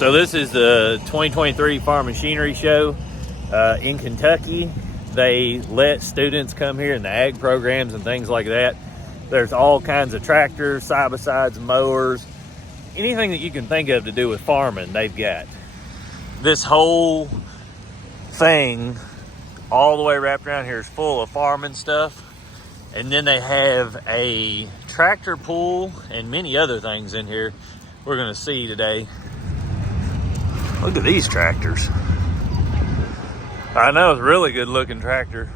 So this is the 2023 Farm Machinery Show in Kentucky. They let students come here in the ag programs and things like that. There's all kinds of tractors, side-by-sides, mowers, anything that you can think of to do with farming, they've got. This whole thing, all the way wrapped around here, is full of farming stuff. And then they have a tractor pool and many other things in here we're gonna see today. Look at these tractors. I know, it's a really good looking tractor.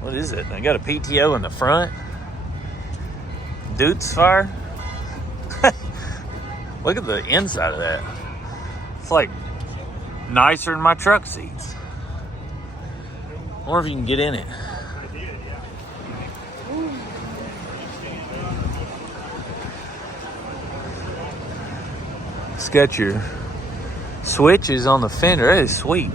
What is it? They got a PTO in the front. Dude's fire. Look at the inside of that. It's like nicer than my truck seats. I wonder if you can get in it. It's got your switches on the fender. That is sweet.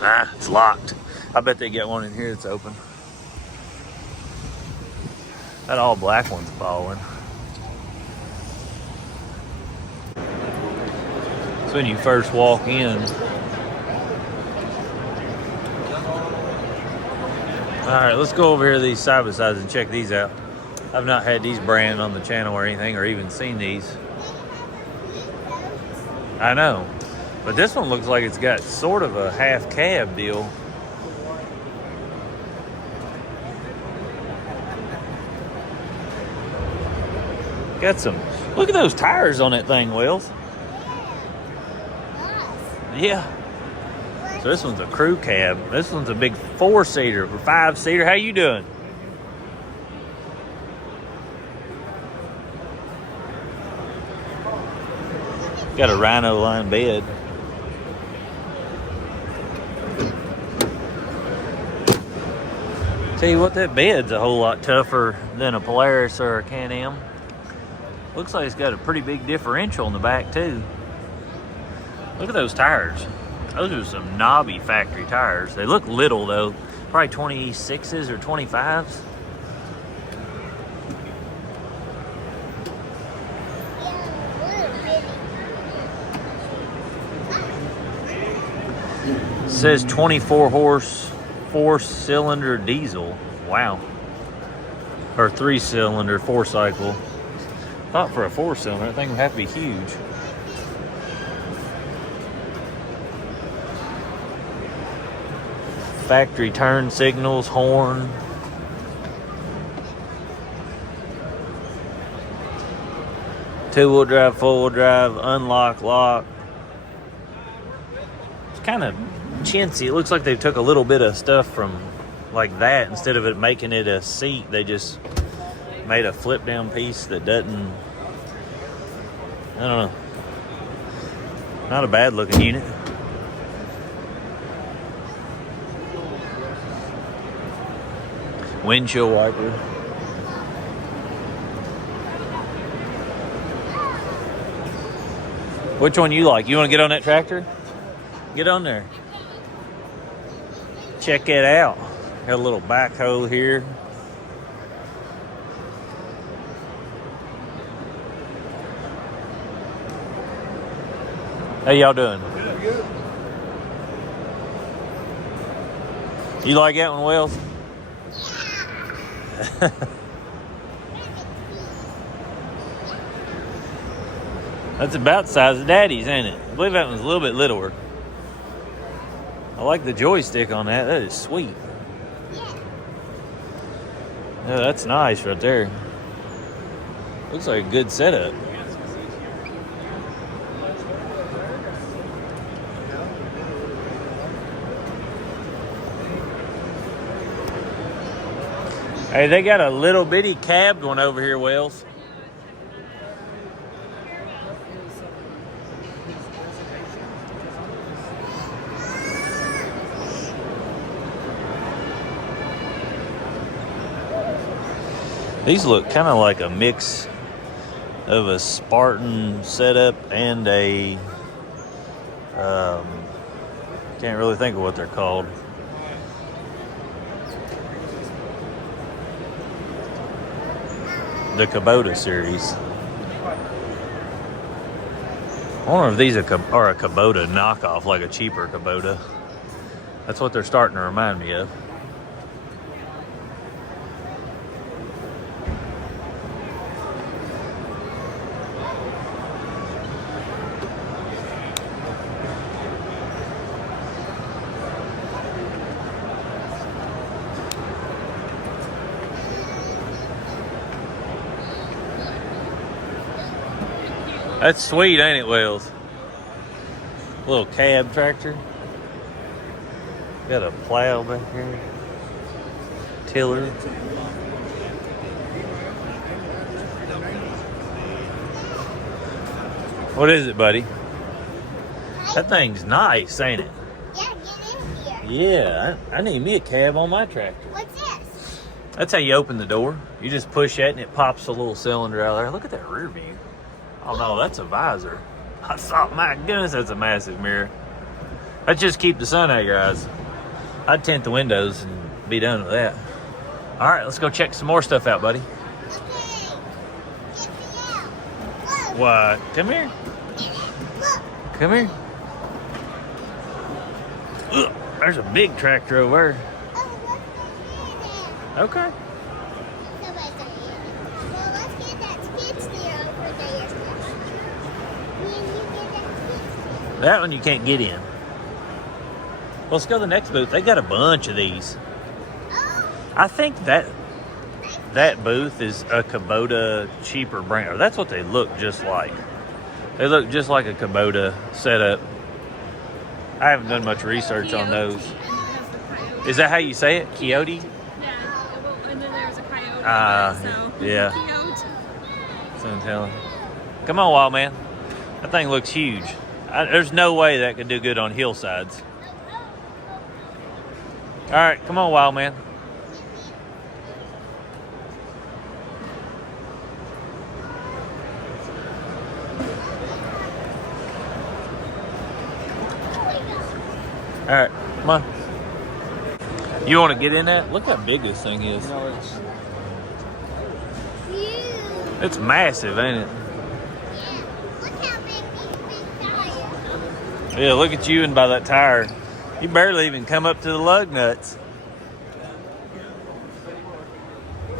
Ah, it's locked. I bet they get one in here that's open. That all black one's following. So when you first walk in. Alright, let's go over here to these side-by-sides and check these out. I've not had these branded on the channel or anything, or even seen these. I know. But this one looks like it's got sort of a half cab deal. Got some, look at those tires on that thing, Wells. Yeah. So this one's a crew cab. This one's a big 4-seater or 5-seater. How you doing? Got a rhino line bed. Tell you what, that bed's a whole lot tougher than a Polaris or a Can-Am. Looks like it's got a pretty big differential in the back too. Look at those tires. Those are some knobby factory tires. They look little though. Probably 26s or 25s. It says 24 horse, 4-cylinder diesel. Wow. Or 3-cylinder, 4-cycle. Thought for a 4-cylinder, that thing would have to be huge. Factory turn signals, horn. Two-wheel drive, four-wheel drive, unlock, lock. It's kind of chintzy. It looks like they took a little bit of stuff from like that. Instead of it making it a seat, they just made a flip-down piece that doesn't, I don't know. Not a bad-looking unit. Windshield wiper. Which one you like? You want to get on that tractor? Get on there. Check it out. Got a little backhoe here. How y'all doing? Good. You like that one, Wells? That's about the size of Daddy's, ain't it? I believe that one's a little bit littler. I like the joystick on that. That is sweet. Yeah, that's nice right there. Looks like a good setup. Hey, they got a little bitty cabbed one over here, Wells. These look kind of like a mix of a Spartan setup and a, can't really think of what they're called. the Kubota series. I wonder if these are a Kubota knockoff, like a cheaper Kubota. That's what they're starting to remind me of. That's sweet, ain't it, Wells? Little cab tractor. Got a plow back here. Tiller. What is it, buddy? That thing's nice, ain't it? Yeah, get in here. Yeah, I need me a cab on my tractor. What's this? That's how you open the door. You just push that and it pops a little cylinder out there. Look at that rear view. Oh no, that's a visor. I thought, my goodness, that's a massive mirror. Let's just keep the sun out of your eyes. I'd tint the windows and be done with that. All right, let's go check some more stuff out, buddy. Okay. Get me out. Look. What? Come here. Look. Come here. Ugh, there's a big tractor over there. Oh, what's that? Okay. Somebody's right here. Well, let's get that skid steer over there. Me and you get that skid steer. That one you can't get in. Well, let's go to the next booth. They got a bunch of these. Oh. I think that booth is a Kubota cheaper brand. Or that's what they look just like. They look just like a Kubota setup. I haven't done much research on those. Is that how you say it? Coyote? Yeah, well, and then there's a coyote. Yeah. Coyote. So I'm telling. Come on, wild man. That thing looks huge. There's no way that could do good on hillsides. All right, come on, wild man. All right, come on. You want to get in that? Look how big this thing is. It's massive, ain't it? Yeah. Look how big these big tires. Yeah, look at you and by that tire. You barely even come up to the lug nuts. Can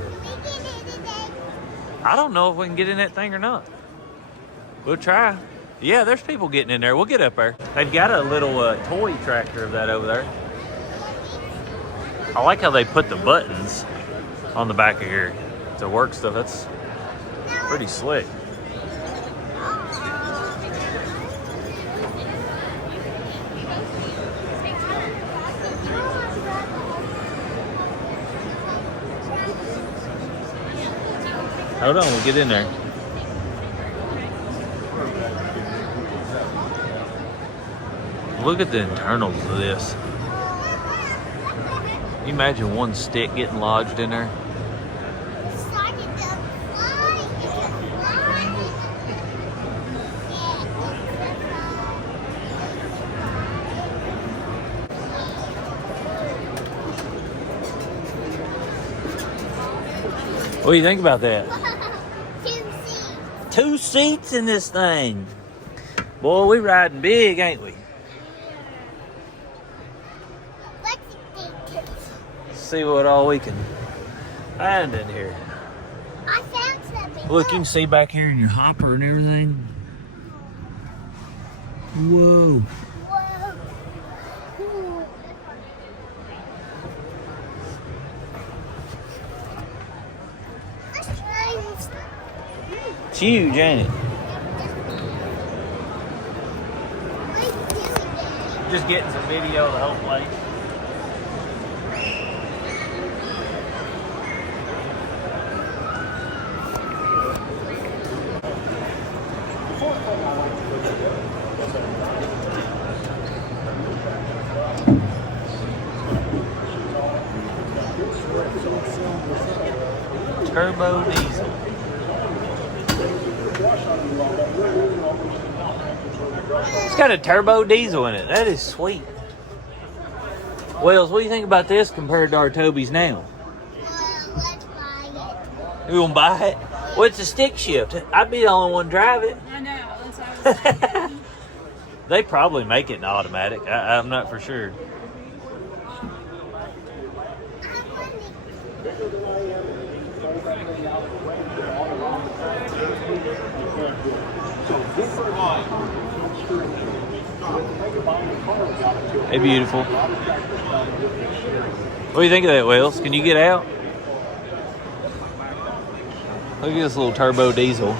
we get in today? I don't know if we can get in that thing or not. We'll try. Yeah, there's people getting in there. We'll get up there. They've got a little toy tractor of that over there. I like how they put the buttons on the back of here to work stuff. That's pretty slick. Hold on, we'll get in there. Look at the internals of this. Can you imagine one stick getting lodged in there? Started to fly. What do you think about that? 2 seats. 2 seats in this thing. Boy, we riding big, ain't we? Let's think. See what all we can find in here. I found something. Look, you can see back here in your hopper and everything. Whoa. Whoa. Ooh. Let's try this. It's huge, ain't it? What are you doing, Daddy? Just getting some video of the whole place. Turbo diesel. It's got a turbo diesel in it. That is sweet. Wells, what do you think about this compared to our Tobies now? Well, let's buy it. You gonna buy it? Yeah. Well, it's a stick shift. I'd be the only one drive it. I know. That's what I was saying. They probably make it in automatic. I'm not for sure. Hey, beautiful. What do you think of that, Wells? Can you get out? Look at this little turbo diesel.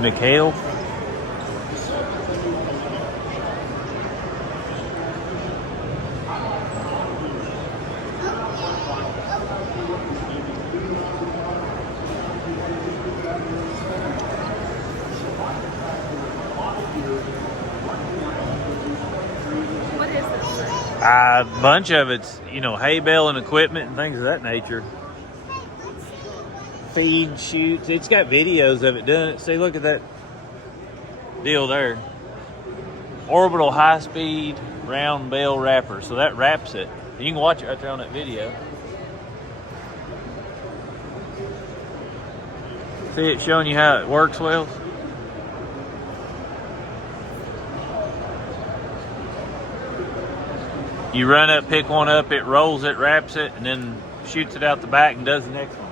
Mikhail. What is this? A bunch of it's, hay bale and equipment and things of that nature. Feed chutes. It's got videos of it doing it. See, look at that deal there. Orbital high speed round bale wrapper. So that wraps it. You can watch it right there on that video. See it showing you how it works, Wells? You run up, pick one up, it rolls it, wraps it, and then shoots it out the back and does the next one.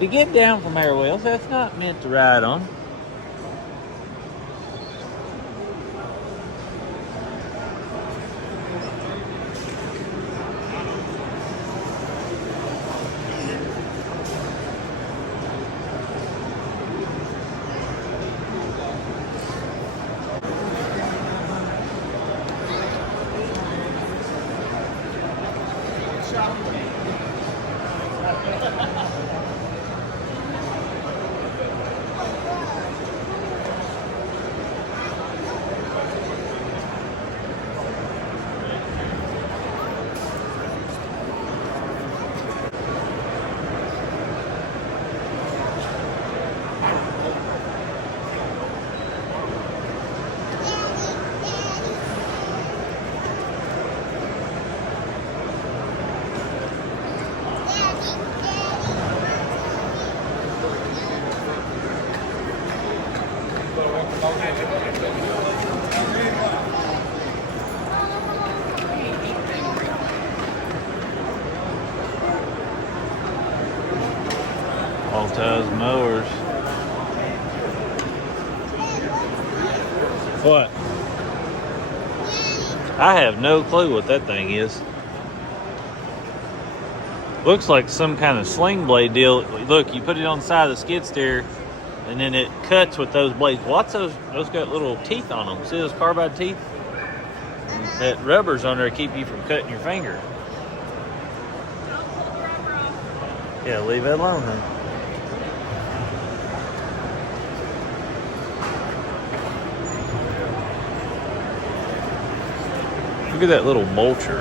To get down from there, Wells, that's not meant to ride on. All-Ties mowers. What? I have no clue what that thing is. Looks like some kind of sling blade deal. Look, you put it on the side of the skid steer and then it cuts with those blades. What's those? Those got little teeth on them. See those carbide teeth? That rubber's on there to keep you from cutting your finger. Yeah, leave it alone then. Look at that little mulcher.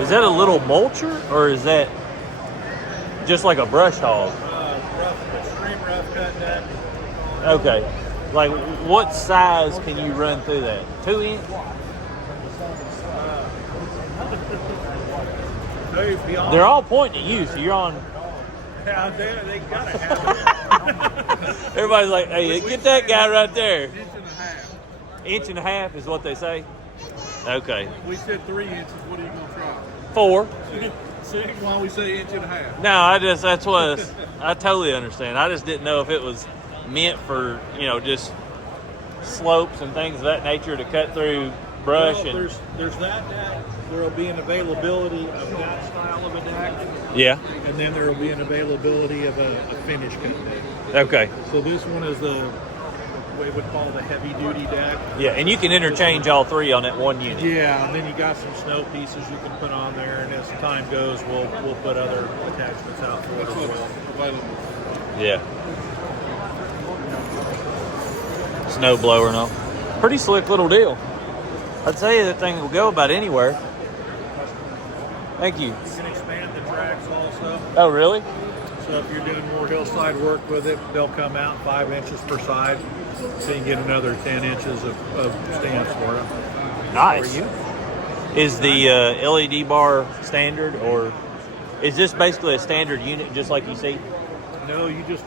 Is that a little mulcher or is that just like a brush hog? Extreme rough cut that. Okay. Like what size can you run through that? 2 inch? They're all pointing at you, so you're on. Yeah, they gotta have it. Everybody's like, hey, get that guy right there. Inch and a half. Inch and a half is what they say? Okay. We said 3 inches. What are you gonna try? 4. See why we say inch and a half? No, that's what I totally understand. I just didn't know if it was meant for, just slopes and things of that nature to cut through brush. Well, and there's that deck. There will be an availability of that style of a deck. Yeah. And then there will be an availability of a finish cut deck. Okay. So this one is the we would call the heavy duty deck. Yeah, and you can interchange all three on that one unit. Yeah, and then you got some snow pieces you can put on there, and as time goes, we'll put other attachments out for it as well. Yeah. Snow blower and all. Pretty slick little deal. I'd say that thing will go about anywhere. Thank you. You can expand the tracks also. Oh, really? So if you're doing more hillside work with it, they'll come out 5 inches per side, so you can get another 10 inches of stance for it. Nice. For you. Is the LED bar standard, or is this basically a standard unit just like you see? No, you just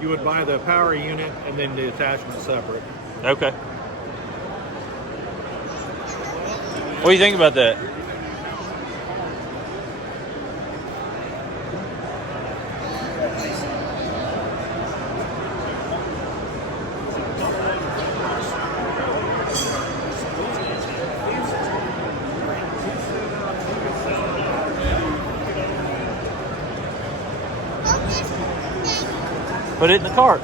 you would buy the power unit and then the attachment separate. Okay. What do you think about that? Put it in the cart.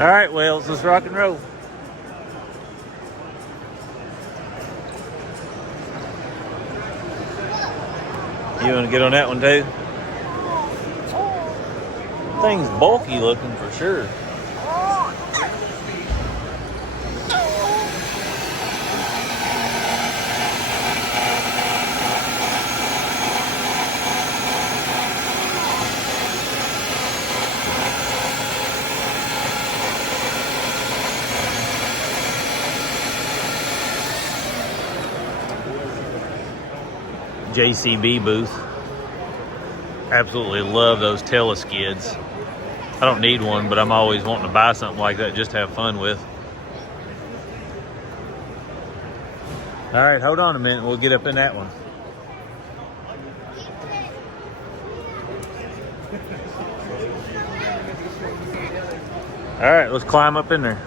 All right, Wells, let's rock and roll. You want to get on that one too? Thing's bulky looking for sure. JCB booth. Absolutely love those teleskids. I don't need one, but I'm always wanting to buy something like that just to have fun with. All right, hold on a minute. We'll get up in that one. All right, let's climb up in there.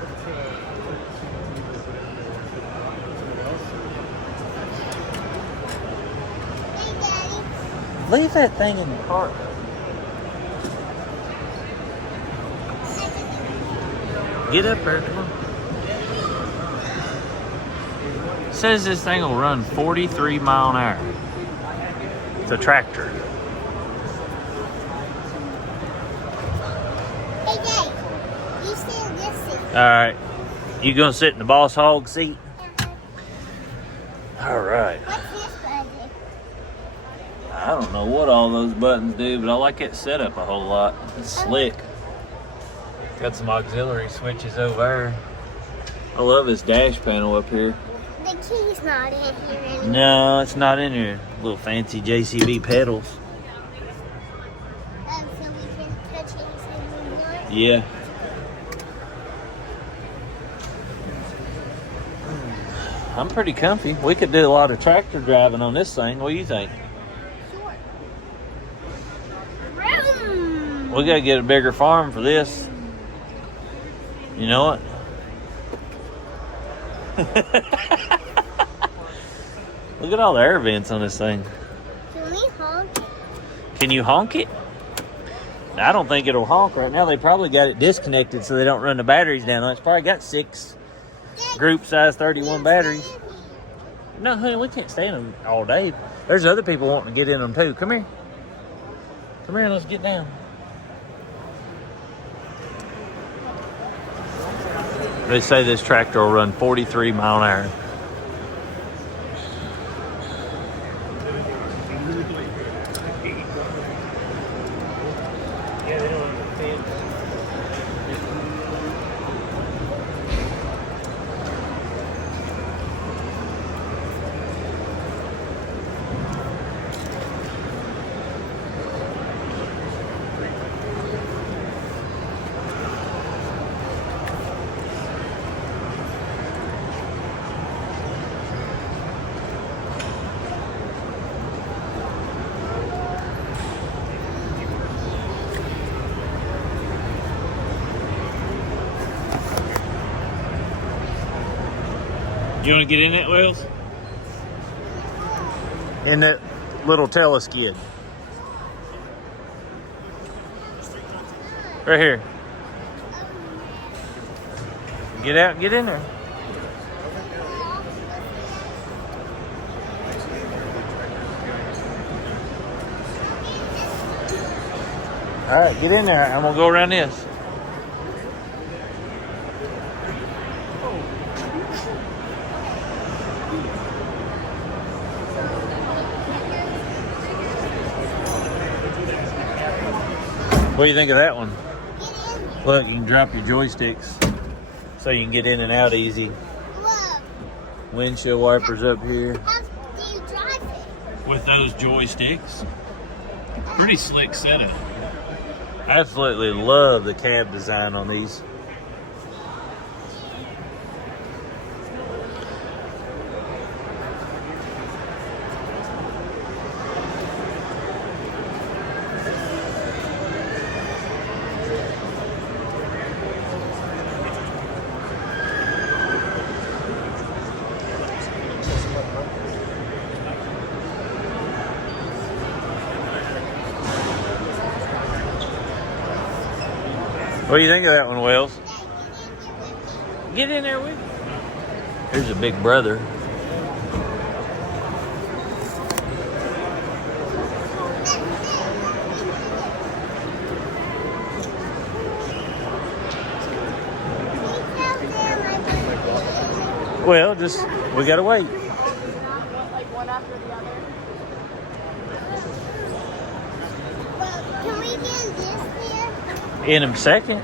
Leave that thing in the cart. Get up there, come on. It says this thing will run 43 mile an hour. It's a tractor. Hey, Dave, you sit in this seat. All right, you gonna sit in the boss hog seat? All right. What's this button? I don't know what all those buttons do, but I like it set up a whole lot. It's slick. Got some auxiliary switches over there. I love this dash panel up here. The key's not in here anymore. No, it's not in here. Little fancy JCB pedals. So we can touch anything we want. Yeah. I'm pretty comfy. We could do a lot of tractor driving on this thing. What do you think? Sure. Vroom. We gotta get a bigger farm for this. You know what? Look at all the air vents on this thing. Can we honk? Can you honk it? I don't think it'll honk right now. They probably got it disconnected so they don't run the batteries down. It's probably got 6 group size 31 batteries. No, honey, we can't stay in them all day. There's other people wanting to get in them too. Come here. Come here, let's get down. They say this tractor will run 43 mile an hour. Yeah, they don't understand. You want to get in that, Wells? In that little teleskid. Right here. Get out and get in there. All right, get in there. I'm gonna go around this. What do you think of that one? Look, you can drop your joysticks so you can get in and out easy. Look. Windshield wipers up here How do you drive it? with those joysticks. Pretty slick setup. I absolutely love the cab design on these. What do you think of that one, Wells? Get in there with me. Here's a big brother. Well, just, we gotta wait. Like one after the other. Well, can we do this here? In a second.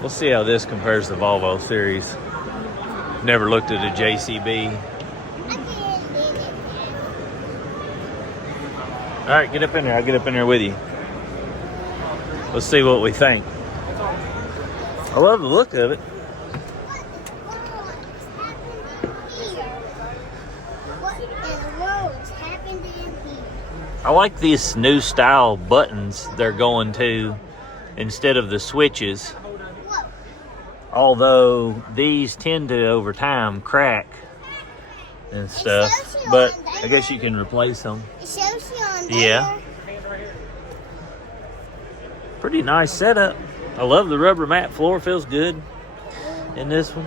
We'll see how this compares to the Volvo series. Never looked at a JCB. I can't do it. All right, get up in there. I'll get up in there with you. Let's see what we think. I love the look of it. What in the world happened in here? I like these new style buttons they're going to instead of the switches. Whoa. Although these tend to over time crack and stuff, but I guess you can replace them. It shows you on there. Yeah. Pretty nice setup. I love the rubber mat floor, feels good in this one.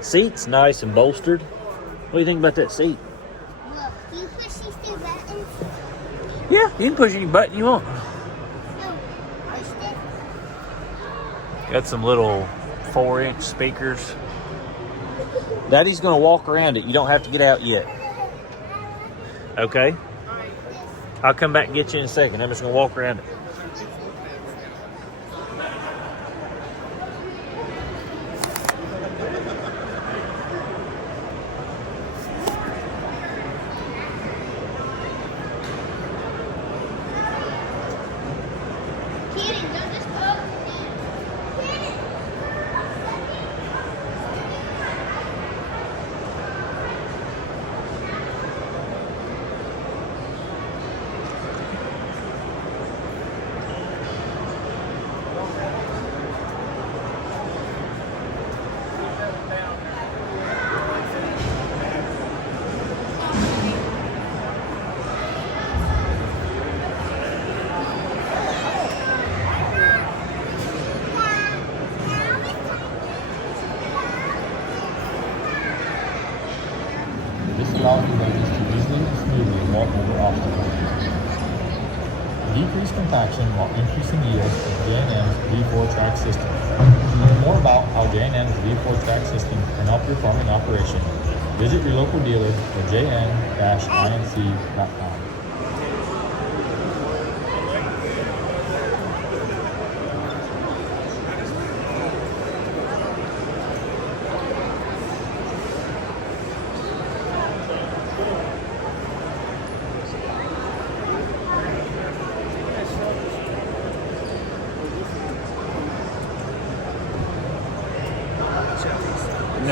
Seat's nice and bolstered. What do you think about that seat? Look, do you push these two buttons? Yeah, you can push any button you want. No, push this. Got some little 4-inch speakers. Daddy's gonna walk around it. You don't have to get out yet. Okay? I'll come back and get you in a second. I'm just gonna walk around it. Kitty, don't just poke me. Kitty. This allows the ladies to easily and smoothly walk over obstacles. Decrease compaction while increasing yield with J&M's V4 track system. To learn more about how J&M's V4 track system can help your farming operation, visit your local dealer or jn-inc.com.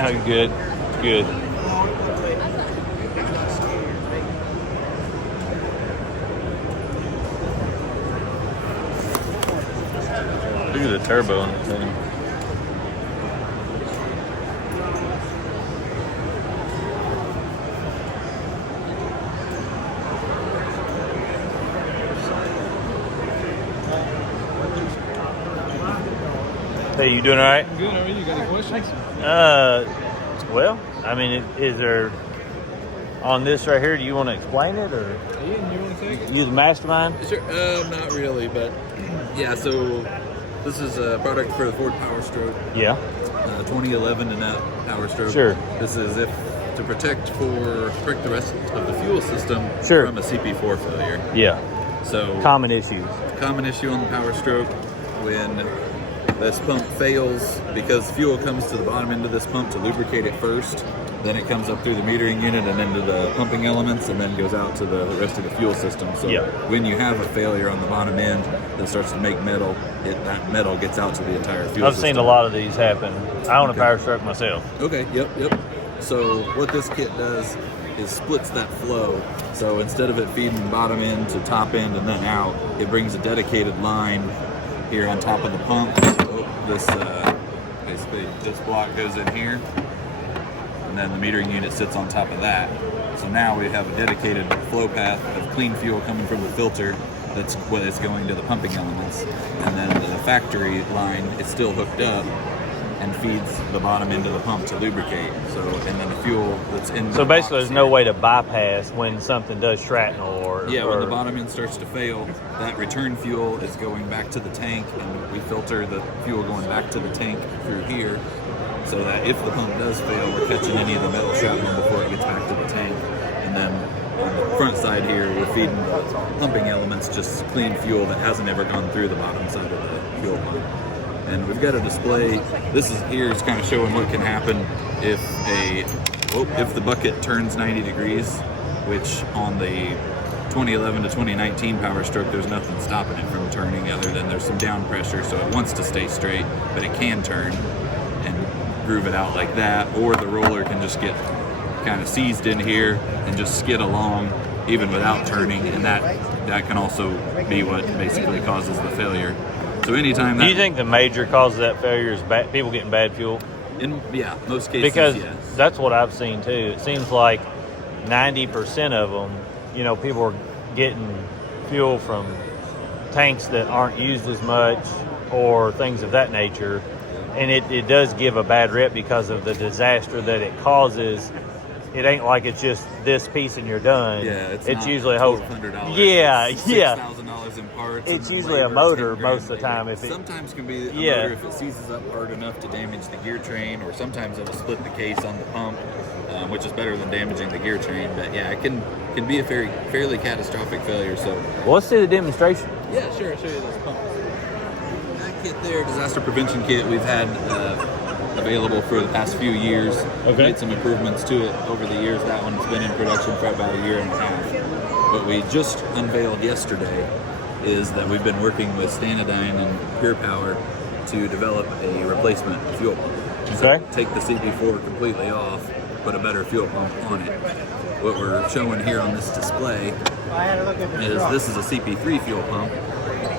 No, good. Good. Look at the turbo on the thing. Hey, you doing all right? Good. How are you? Got any questions? Well, I mean, is there on this right here? Do you want to explain it, or Ian, you want to take it? you the mastermind? Sure. Not really, but yeah. So this is a product for the Ford Power Stroke, Yeah. 2011 and that Power Stroke. Sure. This is to protect the rest of the fuel system Sure. from a CP4 failure. Yeah. So Common issues. common issue on the Power Stroke when this pump fails, because fuel comes to the bottom end of this pump to lubricate it first, then it comes up through the metering unit and into the pumping elements, and then goes out to the rest of the fuel system. So Yeah. when you have a failure on the bottom end that starts to make metal, that metal gets out to the entire fuel I've system. seen a lot of these happen. I own a Okay. Power Stroke myself. Okay, yep. So what this kit does is splits that flow. So instead of it feeding bottom end to top end and then out, it brings a dedicated line here on top of the pump. Basically this block goes in here, and then the metering unit sits on top of that. So now we have a dedicated flow path of clean fuel coming from the filter that's what is going to the pumping elements. And then the factory line is still hooked up and feeds the bottom end of the pump to lubricate. So, and then the fuel that's in So the basically, box there's no here- way to bypass when something does shrapnel or Yeah, or, when the bottom end starts to fail, that return fuel is going back to the tank, and we filter the fuel going back to the tank through here, so that if the pump does fail, we're catching any of the metal shrapnel before it gets back to the tank. And then on the front side here, we're feeding pumping elements just clean fuel that hasn't ever gone through the bottom side of the fuel pump. And we've got a display. This is here is kind of showing what can happen if the bucket turns 90 degrees, which on the 2011 to 2019 Power Stroke, there's nothing stopping it from turning other than there's some down pressure, so it wants to stay straight, but it can turn and groove it out like that, or the roller can just get kind of seized in here and just skid along even without turning, and that can also be what basically causes the failure. So anytime that... Do you think the major cause of that failure is people getting bad fuel? Yeah, most cases, Because yes. that's what I've seen too. It seems like 90% of them, people are getting fuel from tanks that aren't used as much or things of that nature. And it does give a bad rep because of the disaster that it causes. It ain't like it's just this piece and you're done. Yeah, it's usually a whole $1,200. Yeah, It's yeah. $6,000 in parts. It's and usually a labor, motor 10 most of the grand time. labor. If it, Sometimes can be a Yeah. motor if it seizes up hard enough to damage the gear train, or sometimes it'll split the case on the pump, which is better than damaging the gear train. But yeah, it can be a fairly catastrophic failure. So well, let's see the demonstration. yeah, sure, I'll show you this pump. That kit there, disaster prevention kit, we've had available for the past few years. Okay. Made some improvements to it over the years. That one's been in production for about a year and a half. What we just unveiled yesterday is that we've been working with Stanadyne and Pure Power to develop a replacement fuel pump. So Okay. take the CP4 completely off, put a better fuel pump on it. What we're showing here on this display is this is a CP3 fuel pump.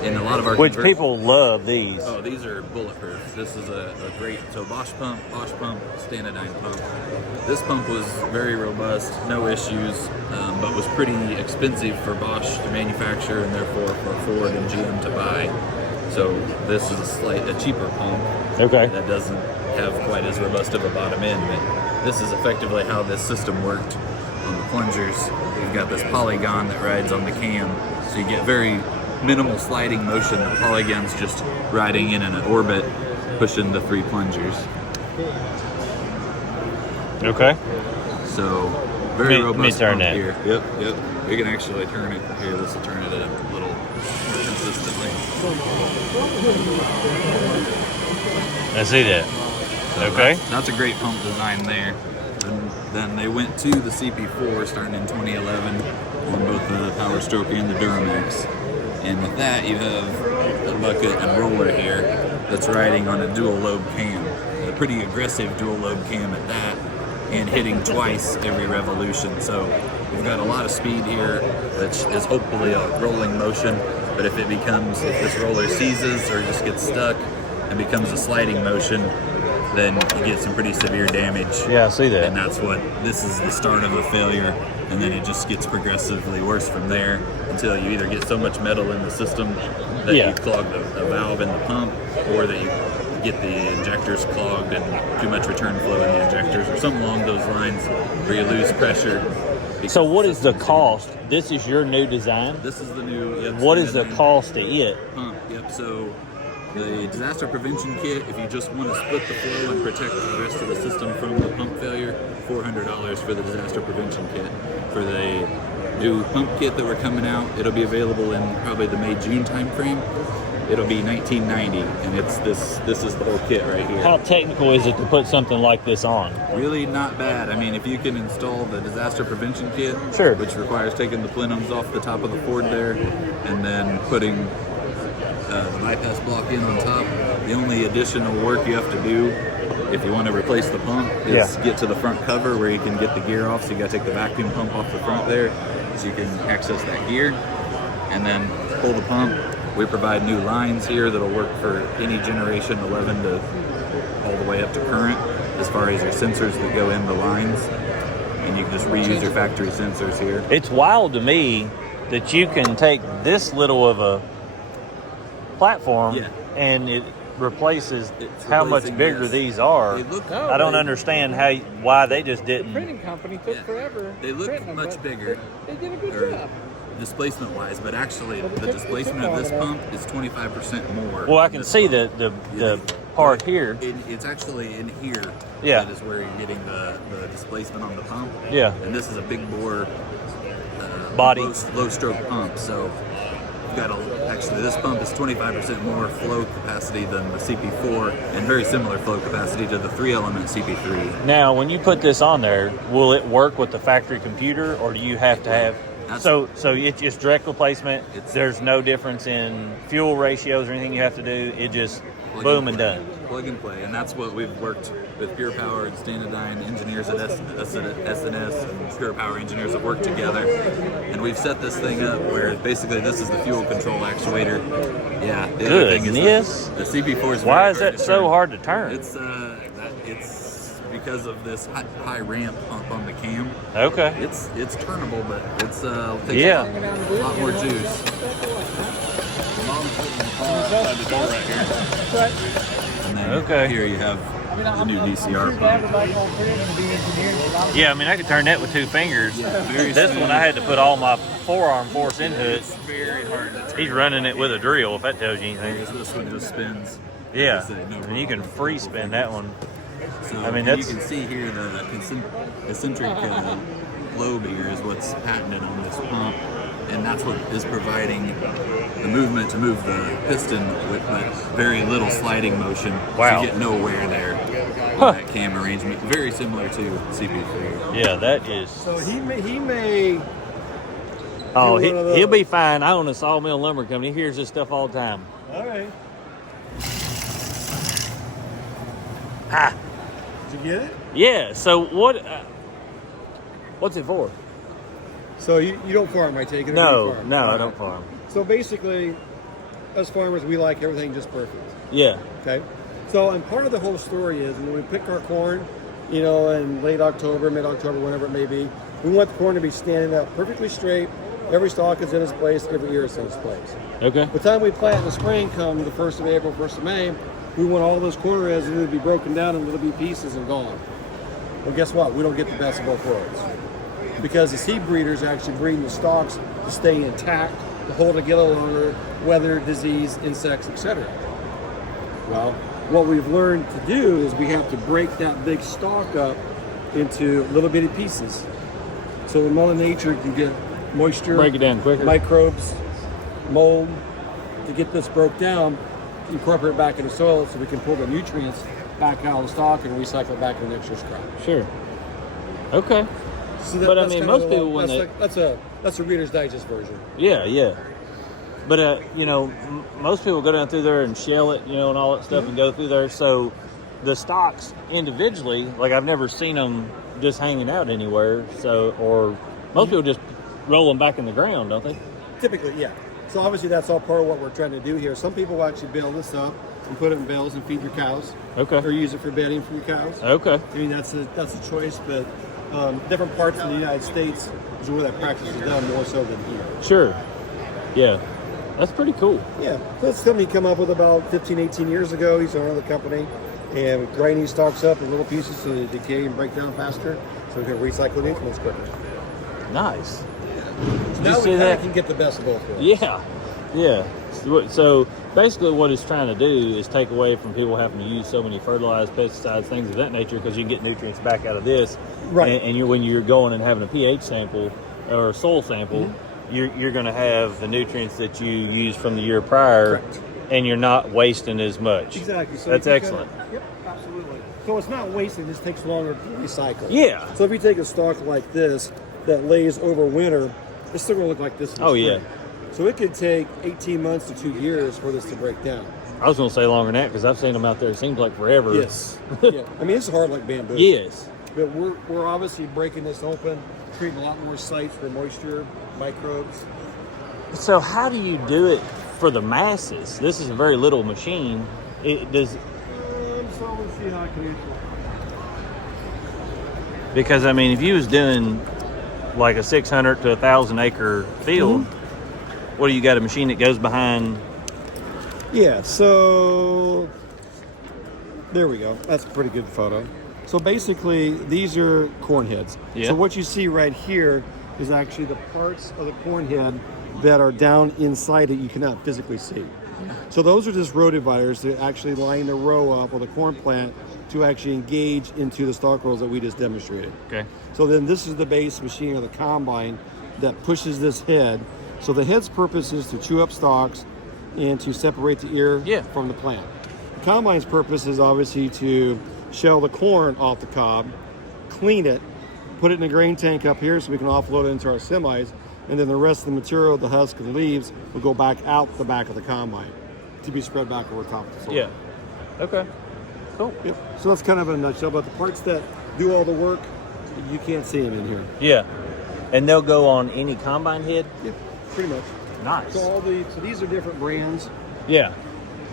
In a lot of our Which conversions- people love these. Oh, these are bulletproof. This is a great, so Bosch pump, Stanadyne pump. This pump was very robust, no issues, but was pretty expensive for Bosch to manufacture and therefore for Ford and GM to buy. So this is a cheaper pump Okay. that doesn't have quite as robust of a bottom end, but this is effectively how this system worked on the plungers. You've got this polygon that rides on the cam, so you get very minimal sliding motion. The polygon's just riding in an orbit, pushing the three plungers. Okay. So very Let me robust turn pump that. here. Yep. We can actually turn it here. This will turn it a little more consistently. I see that. Okay. That's a great pump design there. And then they went to the CP4 starting in 2011 on both the Power Stroke and the Duramax. And with that, you have a bucket and roller here that's riding on a dual lobe cam. pretty aggressive dual lobe cam at that, and hitting twice every revolution. So we've got a lot of speed here, which is hopefully a rolling motion. But if this roller seizes or just gets stuck and becomes a sliding motion, then you get some pretty severe damage. Yeah, I see that. And this is the start of a failure, and then it just gets progressively worse from there until you either get so much metal in the system that you clog the valve in the pump, or that you get the injectors clogged and too much return flow in the injectors, or something along those lines, where you lose pressure. So what is the cost? This is your new design? This is the new. Yep, what is the cost to it? Pump. Yep. So the disaster prevention kit, if you just want to split the flow and protect the rest of the system from the pump failure, $400 for the disaster prevention kit. For the new pump kit that we're coming out, it'll be available in probably the May-June time frame. It'll be $19.90, and it's this is the whole kit right here. How technical is it to put something like this on? Really not bad. I mean, if you can install the disaster prevention kit, sure, which requires taking the plenums off the top of the Ford there, and then putting the bypass block in on top. The only additional work you have to do if you want to replace the pump is get to the front cover where you can get the gear off. So you got to take the vacuum pump off the front there so you can access that gear, and then pull the pump. We provide new lines here that'll work for any generation 11 to all the way up to current, as far as your sensors that go in the lines, and you can just reuse your factory sensors here. It's wild to me that you can take this little of a platform and it replaces how much bigger these are. I don't understand why they just didn't. The printing company took forever. They look much bigger. They did a good job. Displacement wise, but actually the displacement of this pump is 25% more. Well, I can see the part here. It's actually in here. Yeah. That is where you're getting the displacement on the pump. Yeah. And this is a big bore body low stroke pump. So you've got actually this pump is 25% more flow capacity than the CP4, and very similar flow capacity to the 3-element CP3. Now, when you put this on there, will it work with the factory computer, or do you have to have? So it's just direct replacement. There's no difference in fuel ratios or anything you have to do. It just boom and done. Plug and play, and that's what we've worked with Pure Power and Standardine engineers at SNS and Pure Power engineers have worked together, and we've set this thing up where basically this is the fuel control actuator. Yeah. The other thing is the CP4 is. Why is that so hard to turn? It's because of this high ramp pump on the cam. Okay. It's turnable, but it's takes a lot more juice. And then here you have the new DCR pump. Yeah, I mean, I could turn that with two fingers. This one I had to put all my forearm force into it. It's very hard to turn. He's running it with a drill, if that tells you anything. This one just spins. Yeah, and you can free spin that one. So I mean, you can see here the eccentric globe here is what's patented on this pump, and that's what is providing the movement to move the piston with very little sliding motion. Wow. So you get no wear there. That cam arrangement, very similar to CP3. Yeah, that is. So he may. Oh, he'll be fine. I own a sawmill lumber company. He hears this stuff all the time. All right. Ah. Did you get it? Yeah. So what's it for? So you don't farm, I take it? No, I don't farm. So basically, as farmers, we like everything just perfect. Yeah. Okay. So, and part of the whole story is when we pick our corn, in late October, mid-October, whenever it may be, we want the corn to be standing up perfectly straight. Every stalk is in its place. Every ear is in its place. Okay. By the time we plant in the spring, come the 1st of April, 1st of May, we want all those corn residue to be broken down into little pieces and gone. Well, guess what? We don't get the best of both worlds. Because the seed breeders actually breed the stalks to stay intact, to hold together longer, weather, disease, insects, etc. Well, what we've learned to do is we have to break that big stalk up into little bitty pieces. So in Mother Nature can get moisture, break it down quicker, microbes, mold. To get this broke down, incorporate it back into soil so we can pull the nutrients back out of the stalk and recycle it back into next year's crop. Sure. Okay. So but I mean, most people when that's a Reader's Digest version. Yeah. But most people go down through there and shell it, and all that stuff, and go through there. So the stocks individually, like I've never seen them just hanging out anywhere. So, or most people just roll them back in the ground, don't they? Typically, yeah. So obviously that's all part of what we're trying to do here. Some people will actually bale this up and put it in bales and feed your cows. Okay. Or use it for bedding for your cows. Okay. I mean, that's a choice, but different parts of the United States is where that practice is done more so than here. Sure. Yeah. That's pretty cool. Yeah. So this company came up with about 15, 18 years ago. He's the owner of the company. And grinding these stalks up in little pieces so they decay and break down faster, so we can recycle nutrients quicker. Nice. So now we can get the best of both worlds. Yeah. Yeah. So basically what it's trying to do is take away from people having to use so many fertilized pesticides, things of that nature, because you can get nutrients back out of this. Right. And when you're going and having a pH sample or a soil sample, you're going to have the nutrients that you used from the year prior. Correct. And you're not wasting as much. Exactly. So that's excellent. Yep, absolutely. So it's not wasting, it just takes longer to recycle. Yeah. So if you take a stalk like this that lays over winter, it's still going to look like this in the spring. Yeah. So it could take 18 months to 2 years for this to break down. I was going to say longer than that because I've seen them out there. It seems like forever. Yes. Yeah. I mean, it's hard like bamboo. Yes. But we're obviously breaking this open, treating a lot more sites for moisture, microbes. So how do you do it for the masses? This is a very little machine. It does. So we'll see how I can use it. Because I mean, if you was doing like a 600 to 1,000 acre field, what do you got? A machine that goes behind? Yeah. So there we go. That's a pretty good photo. So basically, these are corn heads. Yeah. So what you see right here is actually the parts of the corn head that are down inside it you cannot physically see. So those are just row dividers that actually line the row up or the corn plant to actually engage into the stalk rows that we just demonstrated. Okay. So then this is the base machine or the combine that pushes this head. So the head's purpose is to chew up stalks and to separate the ear from the plant. The combine's purpose is obviously to shell the corn off the cob, clean it, put it in a grain tank up here so we can offload it into our semis, and then the rest of the material, the husk and the leaves, will go back out the back of the combine to be spread back over top of the soil. Yeah. Okay. Cool. Yep. So that's kind of in a nutshell. But the parts that do all the work, you can't see them in here. Yeah. And they'll go on any combine head? Yep. Pretty much. Nice. So these are different brands. Yeah.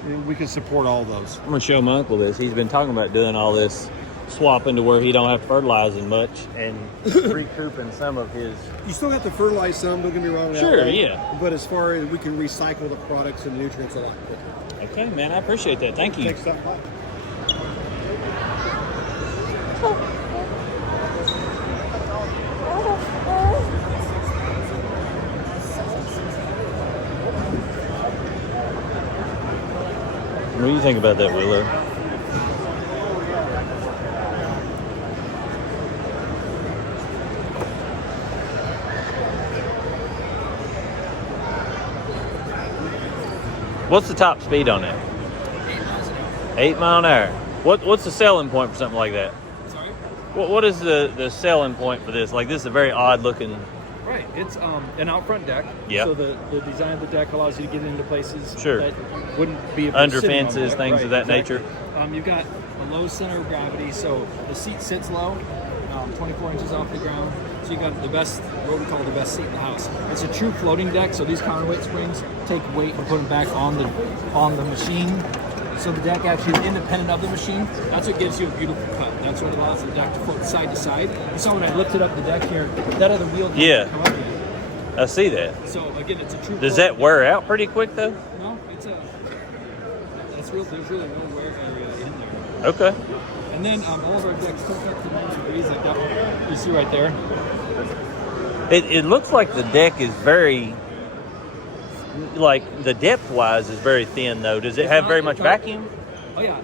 And we can support all those. I'm gonna show my uncle this. He's been talking about doing all this swapping to where he don't have to fertilize as much and recouping some of his. You still have to fertilize some, don't get me wrong. Sure, yeah. But as far as we can recycle the products and nutrients a lot quicker. Okay, man, I appreciate that. Thank you. Thanks, Doc. What do you think about that, Wheeler? What's the top speed on that? 8 mile an hour. What's the selling point for something like that? Sorry? What is the selling point for this? Like, this is a very odd looking. Right. It's an out front deck. Yeah. So the design of the deck allows you to get into places Sure. that wouldn't be able Under to sit on fences, deck. things Right, of that exactly. nature. You've got a low center of gravity, so the seat sits low, 24 inches off the ground. So you got what we call the best seat in the house. It's a true floating deck, so these counterweight springs take weight and put them back on the machine. So the deck actually is independent of the machine. That's what gives you a beautiful cut. That's what allows the deck to float side to side. You saw when I lifted up the deck here, that other wheel didn't come up yet. I see that. So again, it's a true. Does that wear out pretty quick though? No, there's really no wear area in there. Okay. And then all of our decks hook up to 90 degrees like that one you see right there. It looks like the deck is very, like the depth wise is very thin though. Does it have very much vacuum? Oh yeah,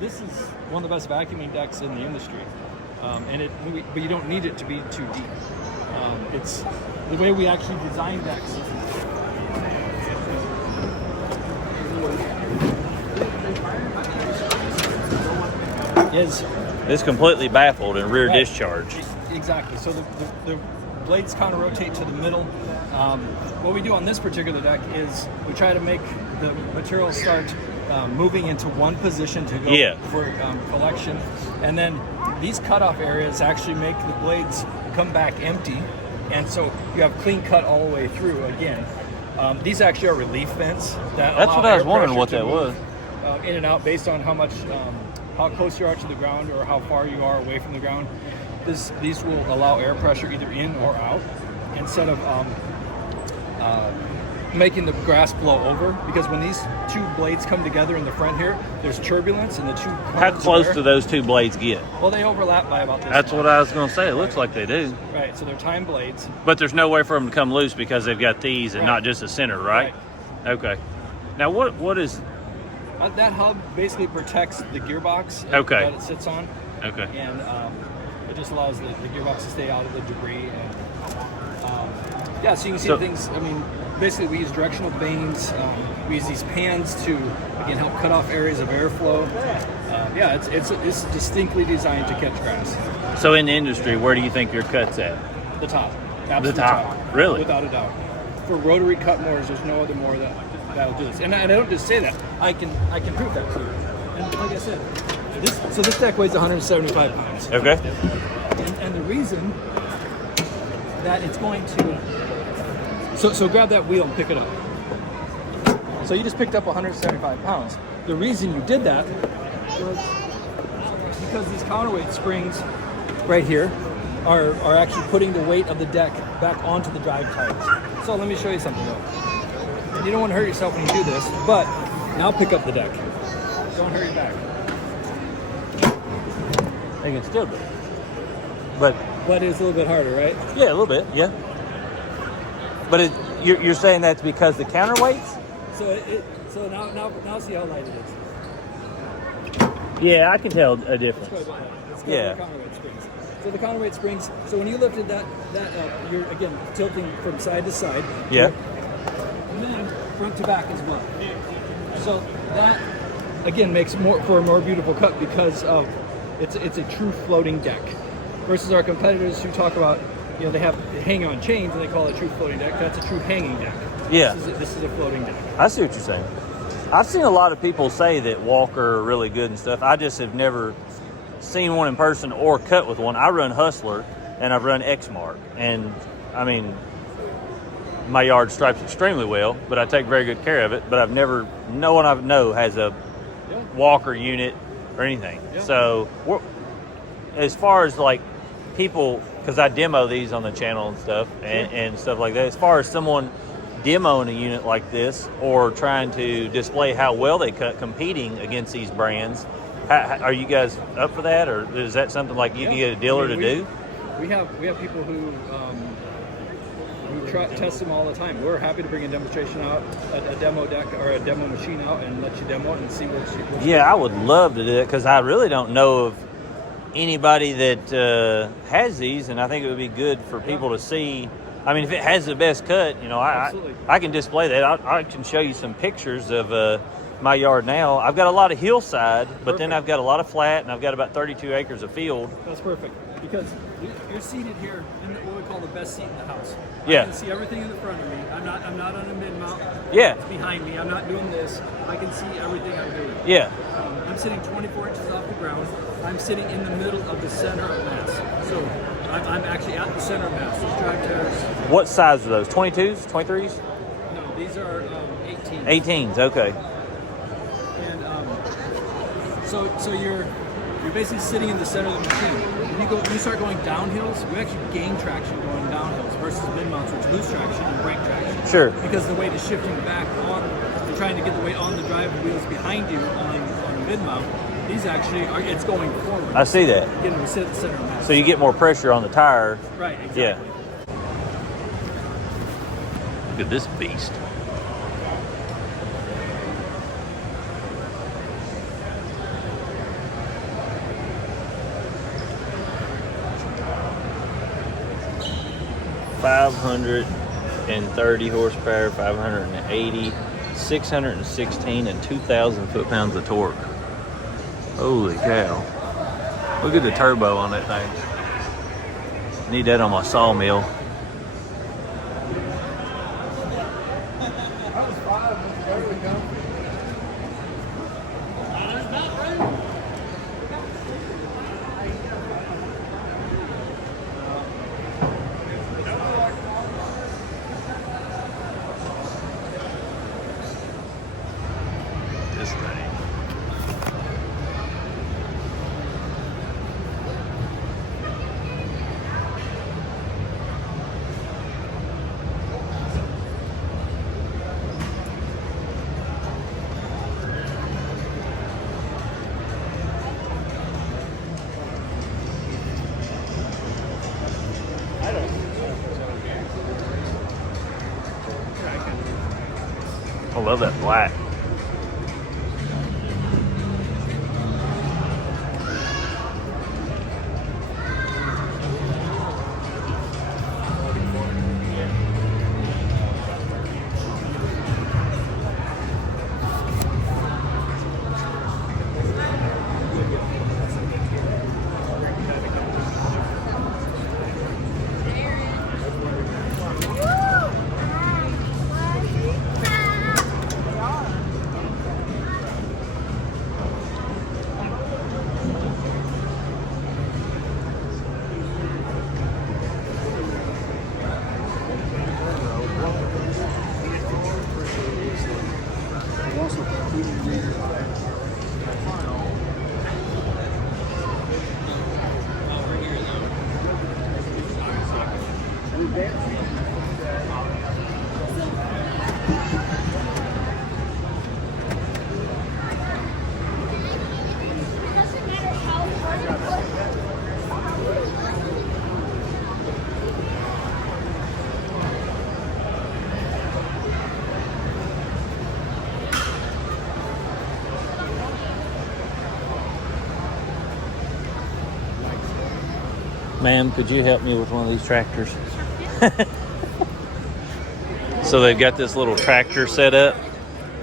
this is one of the best vacuuming decks in the industry, but you don't need it to be too deep. It's the way we actually design decks. It's completely baffled in rear Right. discharge. Exactly. So the blades kind of rotate to the middle. What we do on this particular deck is we try to make the material start moving into one position to go Yeah. for collection. And then these cutoff areas actually make the blades come back empty. And so you have clean cut all the way through again. These actually are relief vents. That's allow what I was air wondering pressure what to that was. move, in and out based on how much, how close you are to the ground or how far you are away from the ground. These will allow air pressure either in or out instead of making the grass blow over, because when these two blades come together in the front here, there's turbulence and the two How currents of close air- do those two blades get? Well, they overlap by about this That's much. what I was going to say. It looks like they do. Right, so they're time blades. But there's no way for them to come loose because they've got these and Right. not just a center, right? Okay. Now, what is... That hub basically protects the gearbox Okay. that it sits on, Okay. and it just allows the gearbox to stay out of the debris. And yeah, so you can see So- things. I mean, basically we use directional vanes. We use these pans to again help cut off areas of airflow. Yeah, it's distinctly designed to catch grass. So in the industry, where do you think your cut's at? The top, absolute top. Really? without a doubt. For rotary cut mowers, there's no other mower that'll do this. And I don't just say that. I can prove that to you. And like I said, this deck weighs 175 pounds. Okay. And the reason that it's going to so grab that wheel and pick it up. So you just picked up 175 pounds. The reason you did that was because these counterweight springs right here are actually putting the weight of the deck back onto the drive tires. So let me show you something though. And you don't want to hurt yourself when you do this, but now pick up the deck. Don't hurt your back. They can still do it. But It's a little bit harder, right? yeah, a little bit, yeah. But you're saying that's because the counterweights? So now see how light it is. Yeah, I can tell a Let's go difference. about that. Let's go Yeah. to the counterweight springs. So the counterweight springs. So when you lifted that up, you're again tilting from side to side. Yeah. And then front to back as well. So that again makes for a more beautiful cut because of it's a true floating deck versus our competitors who talk about they have hang on chains and they call it a true floating deck. That's a true hanging deck. Yeah. This is a floating deck. I see what you're saying. I've seen a lot of people say that Walker are really good and stuff. I just have never seen one in person or cut with one. I run Hustler and I've run Exmark, and I mean my yard stripes extremely well, but I take very good care of it. But no one I know has a Walker unit or anything. Yeah. So as far as like people, because I demo these on the channel and stuff and stuff like that, as far as someone demoing a unit like this or trying to display how well they cut competing against these brands, are you guys up for that, or is that something like you can get a dealer to do? We have people who test them all the time. We're happy to bring a demonstration out, a demo deck or a demo machine out, and let you demo it and see what you Yeah, I would love to do it because I really don't know of anybody that has these, and I think it would be good for people to see. I mean, if it has the best cut, I can display that. I can show you some pictures of my yard now. I've got a lot of hillside, but then I've got a lot of flat, and I've got about 32 acres of field. That's perfect because you're seated here in what we call the best seat in the house. Yeah. I can see everything in the front of me. I'm not on a mid mount. Yeah. It's behind me. I'm not doing this. I can see everything I'm doing. Yeah. I'm sitting 24 inches off the ground. I'm sitting in the middle of the center of mass. So I'm actually at the center of mass. These drive tires. What size are those? 22s? 23s? No, these are 18. 18s, okay. And so you're basically sitting in the center of the machine. When you start going downhills, you actually gain traction going downhills versus mid mounts, which lose traction and break traction. Sure. Because the weight is shifting back on. You're trying to get the weight on the drive wheels behind you on the mid mount. These actually it's going forward. I see that. Again, we sit at the center of mass. So you get more pressure on the tire. Right. Exactly. Yeah. Look at this beast. $530 horsepower, 580, 616, and 2,000 foot-pounds of torque. Holy cow. Look at the turbo on that thing. Need that on my sawmill. love that black. Ma'am, could you help me with one of these tractors? So they've got this little tractor set up,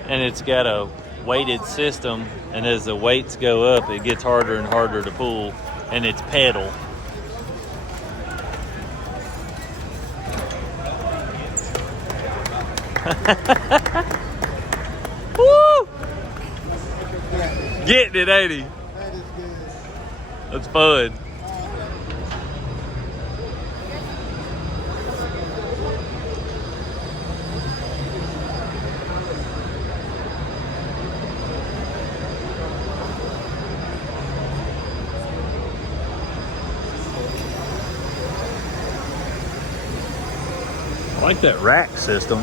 and it's got a weighted system, and as the weights go up, it gets harder and harder to pull, and it's pedal. Woo! Getting it, ain't he? That's fun. I like that rack system.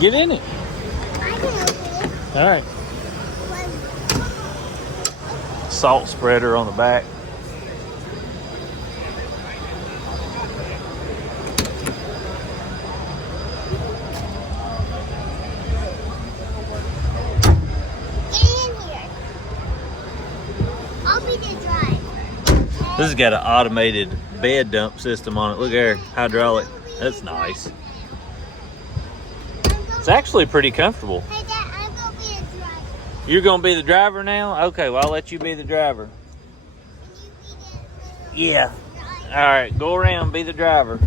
Get in it. I can open it. All right. Salt spreader on the back. This has got an automated bed dump system on it. Look there, hydraulic. That's nice. It's actually pretty comfortable. Hey, Dad, I'm going to be a driver. You're going to be the driver now? Okay, well, I'll let you be the driver. Yeah. All right, go around, be the driver.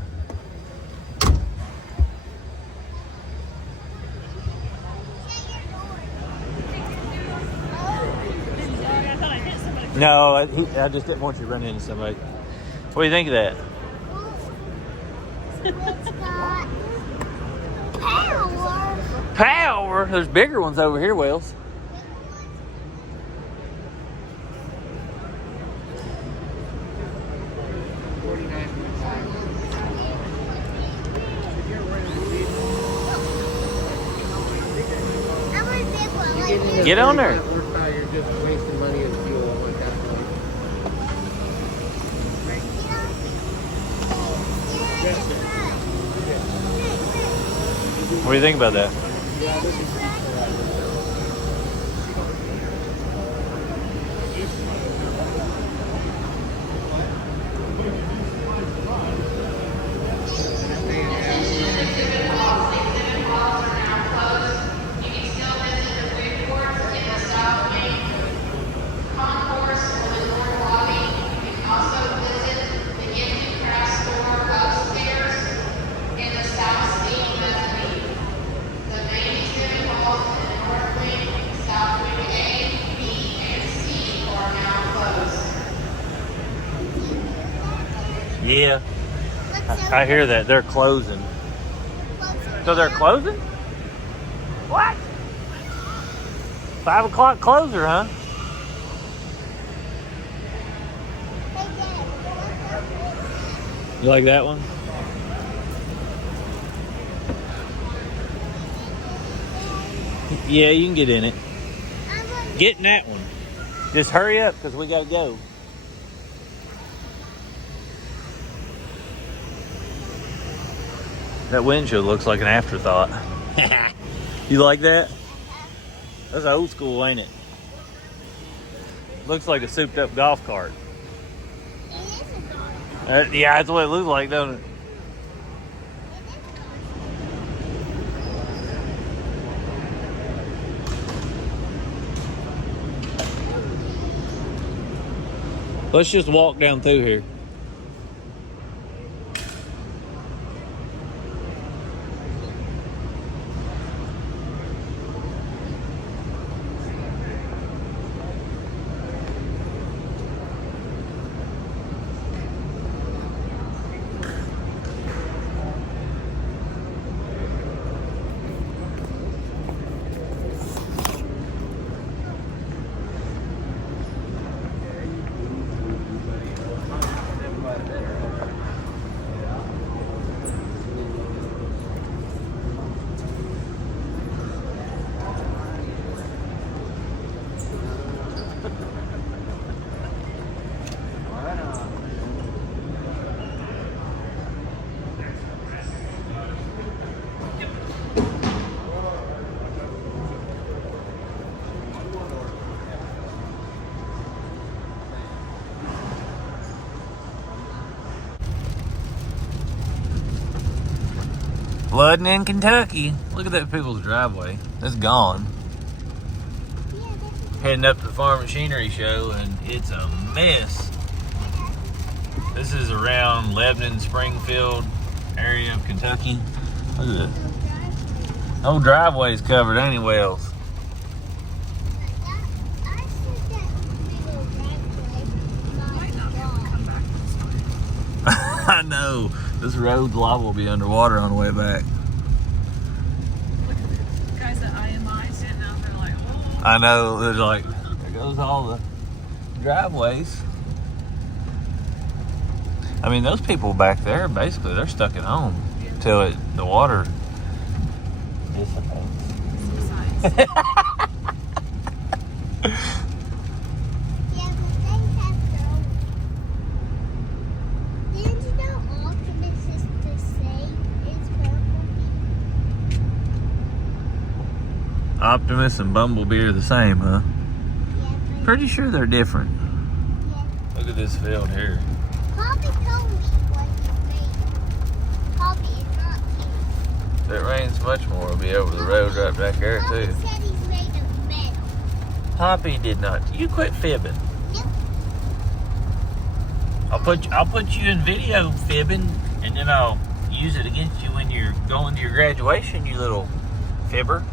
No, I just didn't want you to run into somebody. What do you think of that? It's got power. Power? There's bigger ones over here, Wells. I want a big one. Like Get on there. You're just wasting money and fuel like that. What do you think about that? Yeah, I hear that. They're closing. So they're closing? What? 5 o'clock closer, huh? You like that one? Yeah, you can get in it. Get in that one. Just hurry up because we got to go. That windshield looks like an afterthought. You like that? That's old school, ain't it? Looks like a souped up golf cart. It is a dog. Yeah, that's what it looks like, don't it? Let's just walk down through here. Flooding in Kentucky. Look at that people's driveway. It's gone. Heading up to the farm machinery show, and it's a mess. This is around Lebanon, Springfield area of Kentucky. Look at that. No driveway's covered anywhere else. I know. This road lot will be underwater on the way back. Look at the guys at IMI sitting out there like, oh. I know. There's like, there goes all the driveways. I mean, those people back there, basically, they're stuck at home till the water dissipates. Optimus and Bumblebee are the same, huh? Yeah, Pretty sure they're different. yeah. Look at this field here. Poppy told me what he made. Poppy is not here. If it rains much more, we'll be over the road right back there Poppy too. said he's made of metal. Poppy did not. You quit fibbing. Yep. I'll put you in video fibbing, and then I'll use it against you when you're going to your graduation, you little fibber.